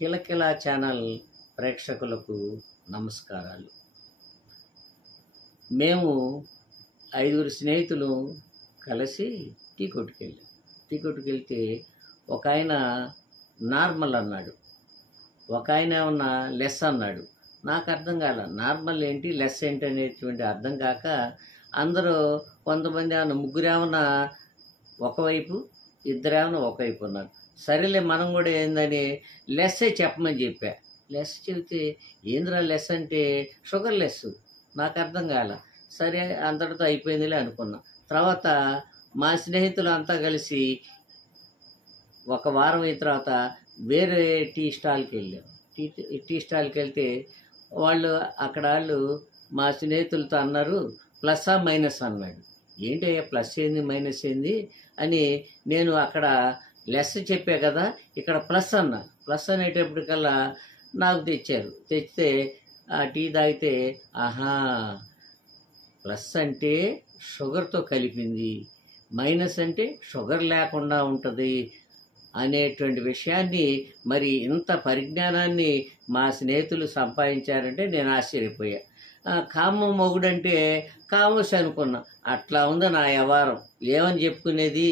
కిలకిలా ఛానల్ ప్రేక్షకులకు నమస్కారాలు. మేము 5 స్నేహితులు కలిసి టీ కొట్టుకెళ్ళాం. టీ కొట్టుకెళ్తే ఒక ఆయన నార్మల్ అన్నాడు, ఒక ఆయన ఏమన్నా లెస్ అన్నాడు. నాకు అర్థం కాల, నార్మల్ ఏంటి లెస్ ఏంటి అనేటువంటి అర్థం కాక అందరూ కొంతమంది ఏమన్నా ముగ్గురేమన్నా ఒకవైపు, ఇద్దరేమన్నా ఒకవైపు ఉన్నారు. సరేలే మనం కూడా ఏందని లెస్సే చెప్పమని చెప్పా. లెస్ చెబితే ఏంద్రా లెస్ అంటే షుగర్ లెస్, నాకు అర్థం కాల. సరే అంతటితో అయిపోయిందిలే అనుకున్నా. తర్వాత మా స్నేహితులు అంతా కలిసి ఒక వారం అయిన తర్వాత వేరే టీ స్టాల్కి వెళ్ళాం. టీ స్టాల్కి వెళ్తే వాళ్ళు మా స్నేహితులతో అన్నారు, ప్లస్సా మైనస్ అన్నాడు. ఏంటయ్యా ప్లస్ ఏంది మైనస్ ఏంది అని నేను అక్కడ లెస్ చెప్పా కదా, ఇక్కడ ప్లస్ అన్నా. ప్లస్ అనేటప్పటికల్లా నాకు తెచ్చారు. తెచ్చితే ఆ టీ తాగితే ఆహా ప్లస్ అంటే షుగర్తో కలిపింది, మైనస్ అంటే షుగర్ లేకుండా ఉంటుంది అనేటువంటి విషయాన్ని, మరి ఇంత పరిజ్ఞానాన్ని మా స్నేహితులు సంపాదించారంటే నేను ఆశ్చర్యపోయా. కామ మొగుడంటే కామోస్ అనుకున్నా. అట్లా ఉంది నా వ్యవహారం. ఏమని చెప్పుకునేది.